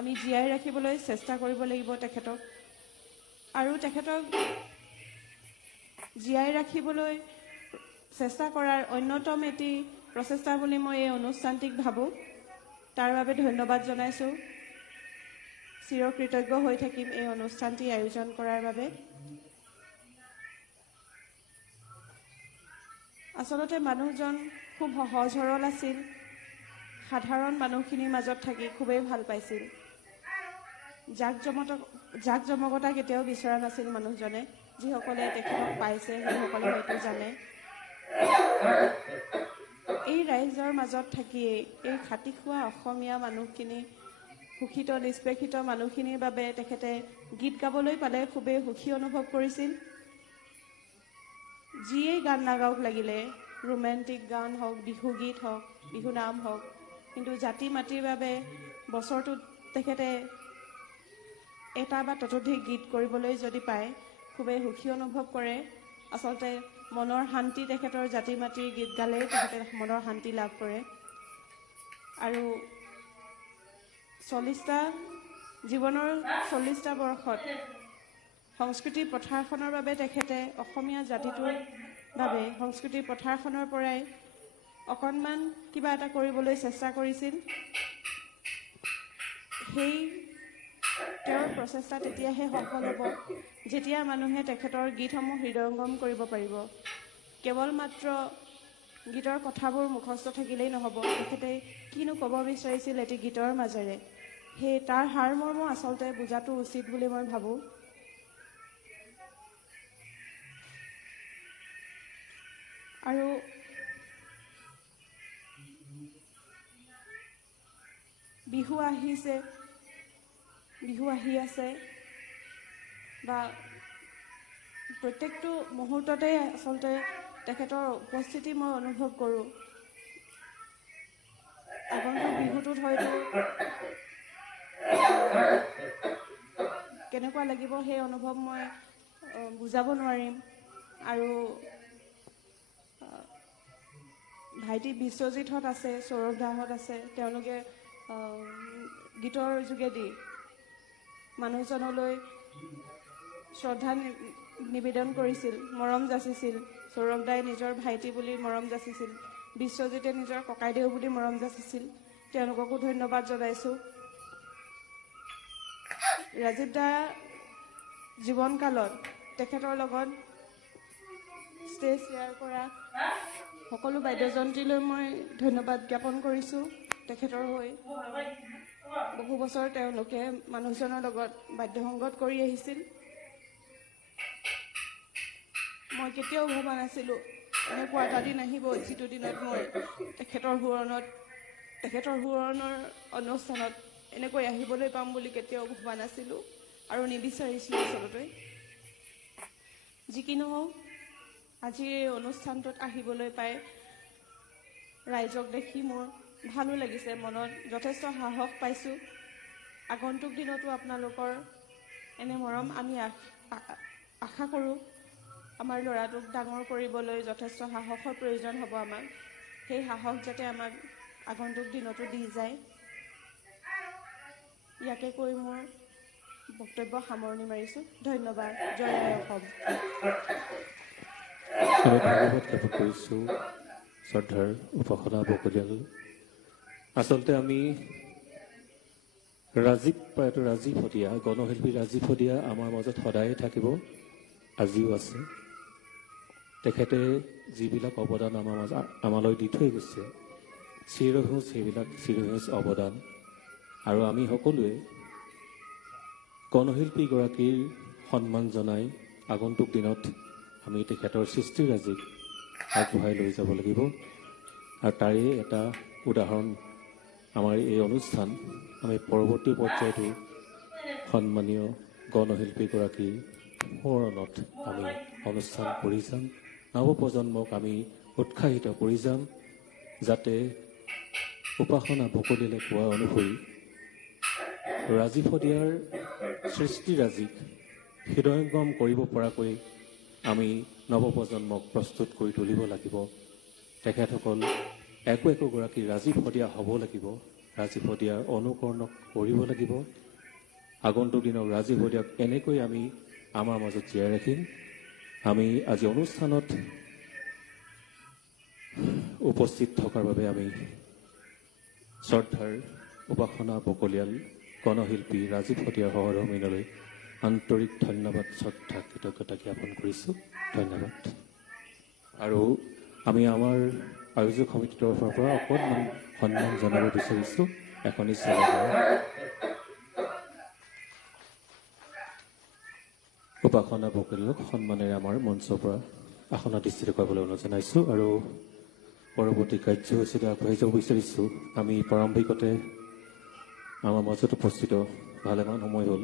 আমি জীয়াই ৰাখিবলৈ চেষ্টা কৰিব লাগিব তেখেতক আৰু তেখেতক জীয়াই ৰাখিবলৈ চেষ্টা কৰাৰ অন্যতম এটি প্ৰচেষ্টা বুলি মই এই অনুষ্ঠানটিক ভাবোঁ তাৰ বাবে ধন্যবাদ জনাইছোঁ চিৰকৃতজ্ঞ হৈ থাকিম এই অনুষ্ঠানটি আয়োজন কৰাৰ বাবে আচলতে মানুহজন খুব সহজ সৰল আছিল সাধাৰণ মানুহখিনিৰ মাজত থাকি খুবেই ভাল পাইছিল জাক জমকতা কেতিয়াও বিচৰা নাছিল মানুহজনে যিসকলে তেখেতক পাইছে সেইসকলে হয়তো জানে এই ৰাইজৰ মাজত থাকিয়েই এই খাটি খোৱা অসমীয়া মানুহখিনি সুখিত নিষ্পেষিত মানুহখিনিৰ বাবে তেখেতে গীত গাবলৈ পালে খুবেই সুখী অনুভৱ কৰিছিল যিয়েই গান নাগাওক লাগিলে ৰোমেণ্টিক গান হওক বিহুগীত হওক বিহুনাম হওক কিন্তু জাতি মাটিৰ বাবে বছৰটোত তেখেতে এটা বা ততোধিক গীত কৰিবলৈ যদি পায় খুবেই সুখী অনুভৱ কৰে আচলতে মনৰ শান্তি তেখেতৰ জাতি মাটিৰ গীত গালে তেখেতে মনৰ শান্তি লাভ কৰে আৰু 40টা জীৱনৰ 40টা বৰ্ষত সংস্কৃতিৰ পথাৰখনৰ বাবে তেখেতে অসমীয়া জাতিটোৰ বাবে সংস্কৃতিৰ পথাৰখনৰ পৰাই অকণমান কিবা এটা কৰিবলৈ চেষ্টা কৰিছিল সেই তেওঁৰ প্ৰচেষ্টা তেতিয়াহে সফল হ'ব যেতিয়া মানুহে তেখেতৰ গীতসমূহ হৃদয়ংগম কৰিব পাৰিব কেৱল মাত্ৰ গীতৰ কথাবোৰ মুখস্থ থাকিলেই নহ'ব তেখেতে কিনো ক'ব বিচাৰিছিল এটি গীতৰ মাজেৰে সেই তাৰ সাৰমৰ্ম আচলতে বুজাটো উচিত বুলি মই ভাবোঁ আৰু বিহু আহিছে বিহু আহি আছে বা প্ৰত্যেকটো মুহূৰ্ততে আচলতে তেখেতৰ উপস্থিতি মই অনুভৱ কৰোঁ আগন্তুক বিহুটোত হয়তো কেনেকুৱা লাগিব সেই অনুভৱ মই বুজাব নোৱাৰিম আৰু ভাইটি বিশ্বজিৎহঁত আছে সৌৰভ দাহঁত আছে তেওঁলোকে গীতৰ যোগেদি মানুহজনলৈ শ্ৰদ্ধা নিবেদন কৰিছিল মৰম যাচিছিল সৌৰভ দাই নিজৰ ভাইটি বুলি মৰম যাচিছিল বিশ্বজিতে নিজৰ ককাইদেউ বুলি মৰম যাচিছিল তেওঁলোককো ধন্যবাদ জনাইছোঁ ৰাজীৱ দা জীৱনকালত তেখেতৰ লগত ষ্টেজ শ্বেয়াৰ কৰা সকলো বাদ্যযন্ত্ৰীলৈ মই ধন্যবাদ জ্ঞাপন কৰিছোঁ তেখেতৰ হৈ বহু বছৰ তেওঁলোকে মানুহজনৰ লগত বাদ্যসংগত কৰি আহিছিল মই কেতিয়াও ভবা নাছিলোঁ এনেকুৱা এটা দিন আহিব যিটো দিনত মই তেখেতৰ সোঁৱৰণৰ অনুষ্ঠানত এনেকৈ আহিবলৈ পাম বুলি কেতিয়াও ভবা নাছিলোঁ আৰু নিবিচাৰিছিলোঁ আচলতে যি কি নহওক আজি এই অনুষ্ঠানটোত আহিবলৈ পাই ৰাইজক দেখি মোৰ ভালো লাগিছে মনত যথেষ্ট সাহস পাইছোঁ আগন্তুক দিনতো আপোনালোকৰ এনে মৰম আমি আশা কৰোঁ আমাৰ ল'ৰাটোক ডাঙৰ কৰিবলৈ যথেষ্ট সাহসৰ প্ৰয়োজন হ'ব আমাক সেই সাহস যাতে আমাক আগন্তুক দিনতো দি যায় ইয়াকে কৈ মোৰ বক্তব্য সামৰণি মাৰিছোঁ ধন্যবাদ জয় আই অসম ধন্যবাদ জ্ঞাপন কৰিছোঁ শ্ৰদ্ধাৰ উপাসনা বকলিয়াল আচলতে আমি ৰাজীৱ শদিয়া গণশিল্পী ৰাজীৱ শদিয়া আমাৰ মাজত সদায়ে থাকিব আজিও আছে তেখেতে যিবিলাক অৱদান আমালৈ দি থৈ গৈছে চিৰসেউজ সেইবিলাক চিৰসেউজ অৱদান আৰু আমি সকলোৱে গণশিল্পীগৰাকীৰ সন্মান জনাই আগন্তুক দিনত আমি তেখেতৰ সৃষ্টিৰাজিক আগবঢ়াই লৈ যাব লাগিব আৰু তাৰে এটা উদাহৰণ আমাৰ এই অনুষ্ঠান আমি পৰৱৰ্তী পৰ্যায়তো সন্মানীয় গণশিল্পীগৰাকীৰ সোঁৱৰণত আমি অনুষ্ঠান কৰি যাম নৱপ্ৰজন্মক আমি উৎসাহিত কৰি যাম যাতে উপাসনা বকলিয়ালে কোৱা অনুসৰি ৰাজীৱ শদিয়াৰ সৃষ্টিৰাজিক হৃদয়ংগম কৰিব পৰাকৈ আমি নৱপ্ৰজন্মক প্ৰস্তুত কৰি তুলিব লাগিব তেখেতসকল একোগৰাকী ৰাজীৱ শদিয়া হ'ব লাগিব ৰাজীৱ শদিয়াৰ অনুকৰণ কৰিব লাগিব। আগন্তুক দিনত ৰাজীৱ শদিয়াক এনেকৈ আমি আমাৰ মাজত জীয়াই ৰাখিম। আমি আজি অনুষ্ঠানত উপস্থিত থকাৰ বাবে আমি শ্ৰদ্ধাৰ উপাসনা বকলিয়াল গণশিল্পী ৰাজীৱ শদিয়াৰ সহধৰ্মিনীলৈ আন্তৰিক ধন্যবাদ, শ্ৰদ্ধা, কৃতজ্ঞতা জ্ঞাপন কৰিছোঁ। ধন্যবাদ। আৰু আমি আমাৰ আয়োজক সমিতিৰ তৰফৰ পৰা অকণমান সন্মান জনাব বিচাৰিছোঁ। এখনি উপাসনা বকলিয়ালক সন্মানেৰে আমাৰ মঞ্চৰ পৰা আসনাধিষ্ঠিত কৰিবলৈ অনুৰোধ জনাইছোঁ। আৰু পৰৱৰ্তী কাৰ্যসূচীলৈ আগবাঢ়ি যাব বিচাৰিছোঁ। আমি প্ৰাৰম্ভিকতে আমাৰ মাজত উপস্থিত ভালেমান সময় হ'ল